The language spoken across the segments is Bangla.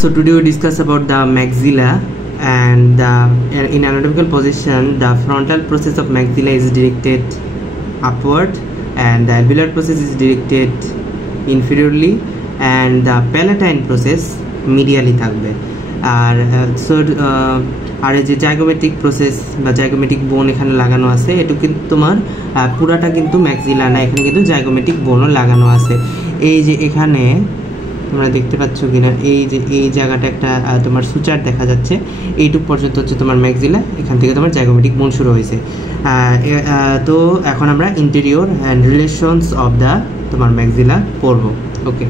So today we discuss about the maxilla, and in anatomical position the frontal process of maxilla is directed upward and the alveolar process is directed inferiorly and the palatine process medially থাকবে। আর আর এই যে জাইগোমেটিক প্রসেস বা জাইগোমেটিক বোন এখানে লাগানো আছে, এটা কিন্তু তোমার পুরাটা কিন্তু ম্যাক্সিলা না, এখানে কিন্তু জাইগোমেটিক বোনও লাগানো আছে। এই যে এখানে তোমরা দেখতে পাচ্ছ কিনা, এই যে এই জায়গাটা একটা তোমার সুচার দেখা যাচ্ছে, এইটুক পর্যন্ত হচ্ছে তোমার ম্যাক্সিলা, এখান থেকে তোমার জাইগোমেটিক বোন শুরু হয়েছে। তো এখন আমরা interior and relations of the তোমার ম্যাক্সিলা পড়ব। ওকে,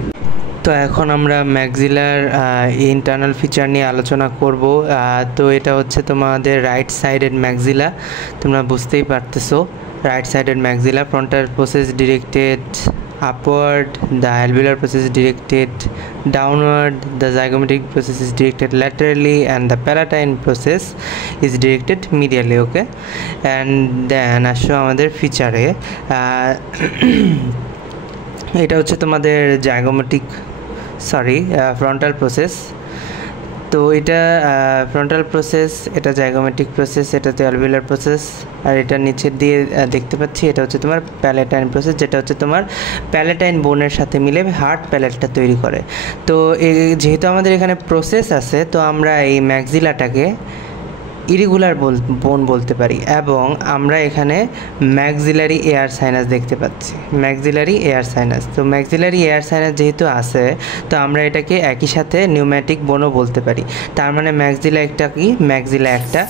তো এখন আমরা ম্যাক্সিলার ইন্টারনাল ফিচার নিয়ে আলোচনা করব। তো এটা হচ্ছে তোমাদের রাইট সাইডেড ম্যাক্সিলা, তোমরা বুঝতেই পারতেছো right sided maxilla. Frontal process directed upward, the alveolar process is directed downward, the zygomatic process is directed laterally and the palatine process is directed medially. Okay, and then আসো আমাদের ফিচারে এটা হচ্ছে তোমাদের জাইগোমেটিক ফ্রন্টাল প্রসেস। তো এটা ফ্রন্টাল প্রসেস, এটা জাইগোমেটিক প্রসেস, এটা তো অ্যালভিওলার প্রসেস, আর এটা নিচের দিয়ে দেখতে পাচ্ছি এটা হচ্ছে তোমার প্যালেটাইন প্রসেস, যেটা হচ্ছে তোমার প্যালেটাইন বোনের সাথে মিলে হার্ট প্যালেটটা তৈরি করে। তো যেহেতু আমাদের এখানে প্রসেস আছে, তো আমরা এই ম্যাক্সিলাটাকে ইরেগুলার বোন বলতে পারি, এবং আমরা এখানে ম্যাক্সিলারি এয়ার সাইনাস দেখতে পাচ্ছি, ম্যাক্সিলারি এয়ার সাইনাস। তো ম্যাক্সিলারি এয়ার সাইনাস যেহেতু আছে, তো আমরা এটাকে একই সাথে নিউম্যাটিক বোনও বলতে পারি। তার মানে ম্যাক্সিলা একটা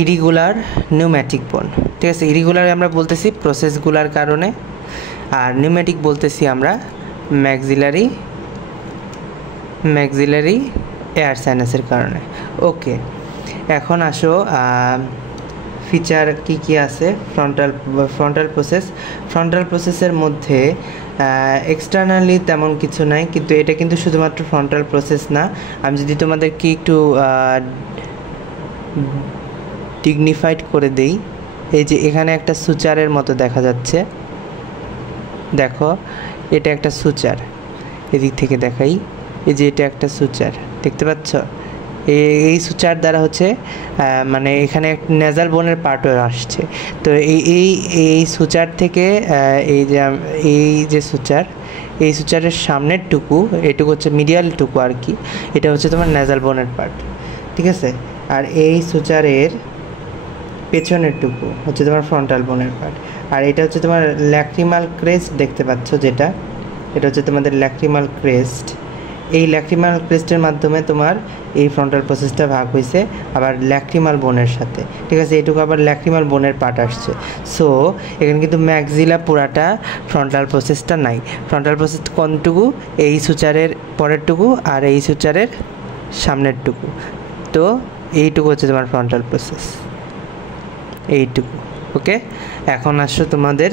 ইরেগুলার নিউম্যাটিক বোন। ঠিক আছে, ইরেগুলার আমরা বলতেছি প্রসেসগুলার কারণে, আর নিউম্যাটিক বলতেছি আমরা ম্যাক্সিলারি এয়ার সাইনাসের কারণে। ওকে, এখন আসো ফিচার কি আছে ফ্রন্টাল প্রসেসের মধ্যে এক্সটার্নালি তেমন কিছু নাই, কিন্তু এটা কিন্তু শুধুমাত্র ফ্রন্টাল প্রসেস না। আমি যদি তোমাদেরকে একটু ডিগনিফাইড করে দেই, এই যে এখানে একটা সুচারের মতো দেখা যাচ্ছে, দেখো এটা একটা সুচার, এদিক থেকে দেখাই, এই যে এটা একটা সুচার দেখতে পাচ্ছ। এই সুচার দ্বারা হচ্ছে মানে এখানে নেজাল বোনের পার্টও আসছে। তো এই সুচার থেকে এই যে সুচারের সামনের টুকু, এইটুকু হচ্ছে মিডিয়াল টুকু আর কি, এটা হচ্ছে তোমার নেজাল বোনের পার্ট। ঠিক আছে, আর এই সুচারের পেছনের টুকু হচ্ছে তোমার ফ্রন্টাল বোনের পার্ট। আর এটা হচ্ছে তোমার ল্যাক্রিমাল ক্রেস্ট দেখতে পাচ্ছ, যেটা এটা হচ্ছে তোমাদের ল্যাক্রিমাল ক্রেস্ট। এই ল্যাক্রিমাল ক্রেস্টের মাধ্যমে তোমার এই ফ্রন্টাল প্রসেসটা ভাগ হয়েছে আবার ল্যাক্রিমাল বোনের সাথে। ঠিক আছে, এইটুকু আবার ল্যাক্রিমাল বোনের পার্ট আসছে। সো এখানে কিন্তু ম্যাক্সিলা পুরাটা ফ্রন্টাল প্রসেসটা নাই। ফ্রন্টাল প্রসেস কোনটুকু? এই সুচারের পরেরটুকু আর এই সুচারের সামনেরটুকু। তো এইটুকু হচ্ছে তোমার ফ্রন্টাল প্রসেস, এইটুকু। ওকে, এখন আসো তোমাদের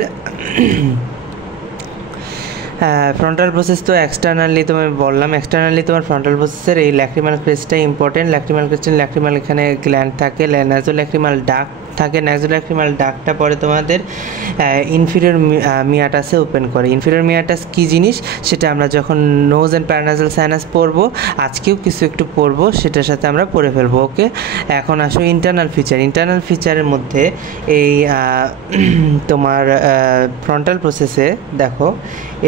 ফ্রন্টাল প্রসেস। তো এক্সটার্নালি তোমায় বললাম, এক্সটার্নালি তোমার ফ্রন্টাল প্রসেসের এই ল্যাক্রিমাল ক্রেস্টটাই ইম্পর্টেন্ট। ল্যাক্রিমাল এখানে গ্ল্যান্ড থাকে, ন্যাজোল্যাক্রিমাল ডাক্ট থাকে। ন্যাজোল্যাক্রিমাল ডাক্টটা পরে তোমাদের ইনফিরিয়র মিয়াটাসে ওপেন করে। ইনফিরিয়র মিয়াটাস কী জিনিস সেটা আমরা যখন নোজ অ্যান্ড প্যারানাসাল সাইনাস পড়বো, আজকেও কিছু একটু পড়বো, সেটার সাথে আমরা পড়ে ফেলবো। ওকে, এখন আসো ইন্টারনাল ফিচারের মধ্যে এই তোমার ফ্রন্টাল প্রসেসে দেখো,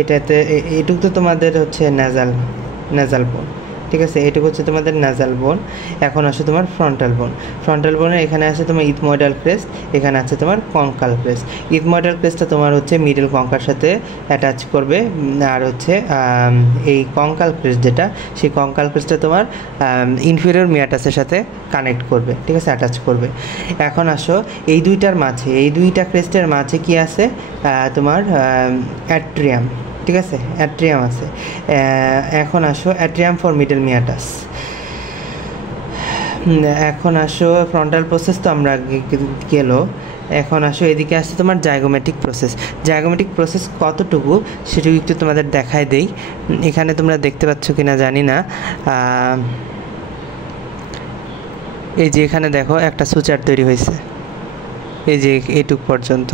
এটাতে এটুকু তো তোমাদের হচ্ছে নেজাল বোন। ঠিক আছে, এটুকু হচ্ছে তোমাদের নেজাল বোন। এখন আসে তোমার ফ্রন্টাল বোনের এখানে আছে তোমার ইথময়েডাল ক্রেস্ট, এখানে আছে তোমার কঙ্কাল ক্রেস্ট। ইথময়েডাল ক্রেস্টটা তোমার হচ্ছে মিডল কঙ্কার সাথে অ্যাটাচ করবে, আর হচ্ছে এই কঙ্কাল ক্রেস্ট যেটা, সেই কঙ্কাল ক্রেস্টটা তোমার ইনফিরিয়র মিয়াটাসের সাথে কানেক্ট করবে। ঠিক আছে, অ্যাটাচ করবে। এখন আসো এই দুইটা ক্রেস্টের মাঝে কি আছে? তোমার অ্যাট্রিয়াম। ঠিক আছে, অ্যাট্রিয়াম আছে। এখন আসো অ্যাট্রিয়াম ফর মিডল মিয়াটাস। এখন আসো ফ্রন্টাল প্রসেস তো আমরা গেল। এখন আসো এদিকে আসছে তোমার জাইগোমেটিক প্রসেস কতটুকু সেটুকু একটু তোমাদের দেখায় দেই। এখানে তোমরা দেখতে পাচ্ছ কিনা জানি না, এই যে এখানে দেখো একটা সুচার তৈরি হয়েছে, এই যে এইটুক পর্যন্ত।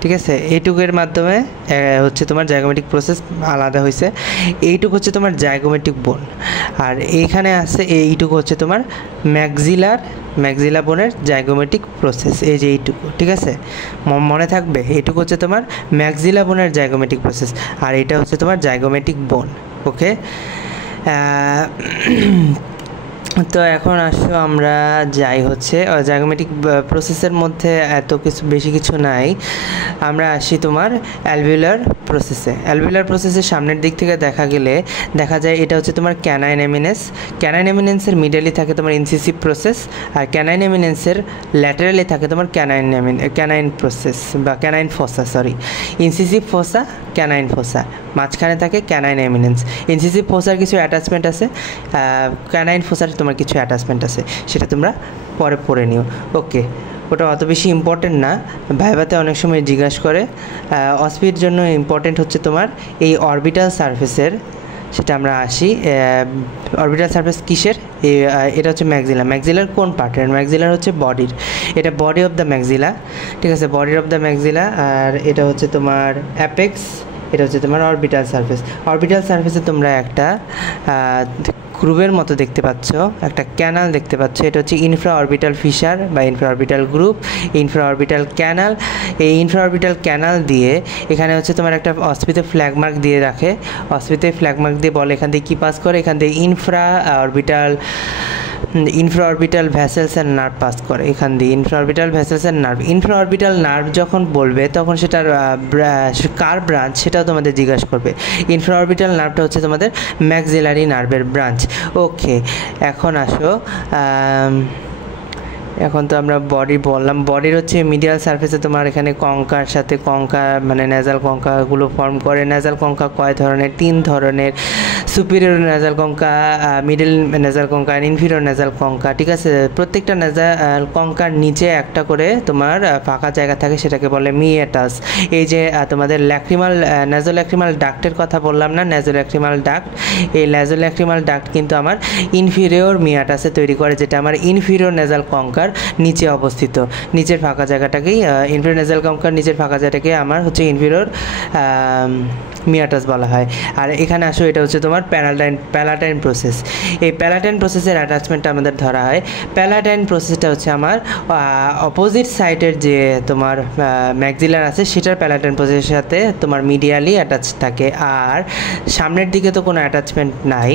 ঠিক আছে, এইটুকের মাধ্যমে হচ্ছে তোমার জাইগোমেটিক প্রসেস আলাদা হয়েছে। এইটুকু হচ্ছে তোমার জাইগোমেটিক বোন, আর এইখানে আছে এইটুকু হচ্ছে তোমার ম্যাক্সিলা বোনের জাইগোমেটিক প্রসেস। এই যে এইটুকু, ঠিক আছে, মনে থাকবে, এইটুকু হচ্ছে তোমার ম্যাক্সিলা বোনের জাইগোমেটিক প্রসেস, আর এটা হচ্ছে তোমার জাইগোমেটিক বোন। ওকে, তো এখন আসো আমরা যাই হচ্ছে জাইগোমেটিক প্রসেসের মধ্যে এত কিছু বেশি কিছু নাই, আমরা আসি তোমার অ্যালভিউলার প্রসেসে। অ্যালভিউলার প্রসেসের সামনের দিক থেকে দেখা যায় এটা হচ্ছে তোমার ক্যানাইন এমিনেন্সের মিডলে থাকে তোমার ইনসিসিভ প্রসেস, আর ক্যানাইন এমিনেন্সের ল্যাটারালে থাকে তোমার ক্যানাইন প্রসেস বা canine fossa, incisive fossa, canine fossa, মাঝখানে থাকে ক্যানাইন এমিনেন্স। ইনসিসিভ ফোসার কিছু অ্যাটাচমেন্ট আছে, ক্যানাইন ফোসার তোমার কিছু অ্যাটাচমেন্ট আছে, সেটা তোমরা পরে পড়ে নিও। ওকে, ওটা অত বেশি ইম্পর্টেন্ট না, ভাইভাতে অনেক সময় জিজ্ঞাসা করে। অসপির জন্য ইম্পর্টেন্ট হচ্ছে তোমার এই অরবিটাল সারফেসের, সেটা আমরা আসি। অরবিটাল সারফেস কিসের? এটা হচ্ছে ম্যাক্সিলার কোন পার্টের? ম্যাক্সিলার হচ্ছে বডির, এটা বডি অফ দ্য ম্যাক্সিলা, ঠিক আছে, বডি অফ দ্য ম্যাক্সিলা। আর এটা হচ্ছে তোমার অ্যাপেক্স, এটা হচ্ছে তোমার অরবিটাল সারফেস। অরবিটাল সারফেসে তোমরা একটা গ্রুপের মতো দেখতে পাচ্ছ, একটা ক্যানাল দেখতে পাচ্ছ, এটা হচ্ছে ইনফ্রা অরবিটাল ফিশার বা infra orbital group, infra orbital canal. এই ইনফ্রা অরবিটাল ক্যানাল দিয়ে এখানে হচ্ছে তোমার একটা অসপিতে ফ্ল্যাগমার্ক দিয়ে রাখে, অসপিতে ফ্ল্যাগমার্ক দিয়ে বলে এখান থেকে কী পাস করে, এখান থেকে infra orbital vessels and nerve pass করে, এখান দিয়ে infra orbital vessels and nerve. Infra orbital nerve যখন বলবে তখন সেটার কার ব্রাঞ্চ সেটাও তোমাদের জিজ্ঞাসা করবে। ইনফ্রা অরবিটাল নার্ভটা হচ্ছে তোমাদের ম্যাক্সিলারি নার্ভের ব্রাঞ্চ। ওকে, এখন আসো, এখন তো আমরা বডি বললাম, বডির হচ্ছে মিডিয়াল সারফেসে তোমার এখানে কঙ্কার সাথে কঙ্কা মানে ন্যাজাল কঙ্কাগুলো ফর্ম করে। ন্যাজাল কঙ্কা কয় ধরনের? 3 ধরনের, superior nasal concha, middle nasal concha, inferior nasal concha, ঠিক আছে। প্রত্যেকটা ন্যাজাল কঙ্কার নিচে একটা করে তোমার ফাঁকা জায়গা থাকে, সেটাকে বলে মিয়েটাস। এই যে তোমাদের ন্যাজোল্যাক্রিমাল ডাক্টের কথা বললাম না, ন্যাজোল্যাক্রিমাল ডাক্ট, এই ন্যাজোল্যাক্রিমাল ডাক্ট কিন্তু আমার ইনফিরিয়র মিয়াটাসে তৈরি করে, যেটা আমার ইনফিরিয়র ন্যাজাল কঙ্কার নিচে অবস্থিত। নিচের ফাঁকা জায়গাটাকেই ইনফিরিয়র ন্যাজাল কঙ্কার নিচের ফাঁকা জায়গাটাকে আমার হচ্ছে ইনফিরিয়র মিয়াটাস বলা হয়। আর এখানে আসো, এটা হচ্ছে তোমার প্যালাটাইন প্রসেস। এই প্যালাটাইন প্রসেসের অ্যাটাচমেন্টটা আমাদের ধরা হয়। প্যালাটাইন প্রসেসটা হচ্ছে আমার অপোজিট সাইডের যে তোমার ম্যাক্সিলার আছে সেটার প্যালাটাইন প্রসেসের সাথে তোমার মিডিয়ালি অ্যাটাচ থাকে, আর সামনের দিকে তো কোনো অ্যাটাচমেন্ট নাই।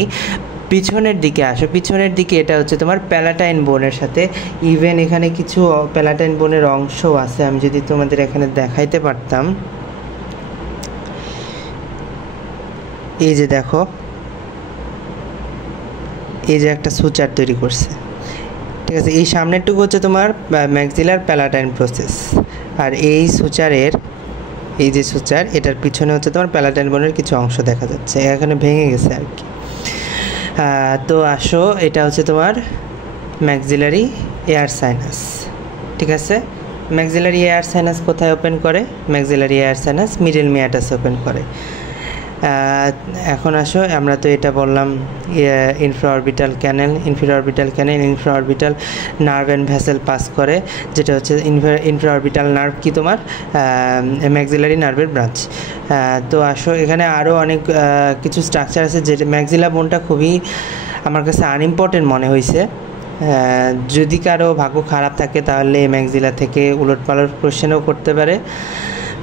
পিছনের দিকে আসো, পিছনের দিকে এটা হচ্ছে তোমার প্যালাটাইন বোনের সাথে, ইভেন এখানে কিছু প্যালাটাইন বোনের অংশও আছে, আমি যদি তোমাদের এখানে দেখাইতে পারতাম। এই যে দেখো, এই যে একটা সুচার তৈরি করছে, ঠিক আছে। এই সামনেরটুকু হচ্ছে তোমার ম্যাক্সিলার প্যালাটাইন প্রসেস, আর এই সুচারের এই যে সুচার, এটার পিছনে হচ্ছে তোমার প্যালাটাইন বোনের কিছু অংশ দেখা যাচ্ছে, এখানে ভেঙে গেছে আর কি। তো আসো, এটা হচ্ছে তোমার ম্যাক্সিলারি এয়ার সাইনাস, ঠিক আছে। ম্যাক্সিলারি এয়ার সাইনাস কোথায় ওপেন করে? Maxillary air sinus middle meatus open করে। এখন আসো, আমরা তো এটা বললাম infra orbital canal, infra orbital nerve and vessel pass করে, যেটা হচ্ছে ইনফ্রা অরবিটাল নার্ভ কি তোমার ম্যাক্সিলারি নার্ভের ব্রাঞ্চ। তো আসো, এখানে আরও অনেক কিছু স্ট্রাকচার আছে, যে ম্যাক্সিলা বোনটা খুবই আমার কাছে আনইম্পর্টেন্ট মনে হয়েছে। যদি কারো ভাগ্য খারাপ থাকে তাহলে ম্যাক্সিলা থেকে উলটপালট কোশ্চেনও করতে পারে।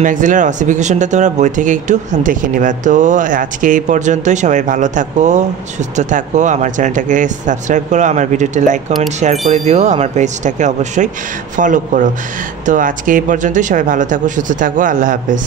ম্যাক্সিলার অসিফিকেশনটা তোমরা বই থেকে একটু দেখে নিবা। তো আজকে এই পর্যন্তই, সবাই ভালো থাকো, সুস্থ থাকো, আমার চ্যানেলটাকে সাবস্ক্রাইব করো, আমার ভিডিওটি লাইক কমেন্ট শেয়ার করে দিও, আমার পেজটাকে অবশ্যই ফলো করো। তো আজকে এই পর্যন্তই, সবাই ভালো থাকো, সুস্থ থাকো, আল্লাহ হাফেজ।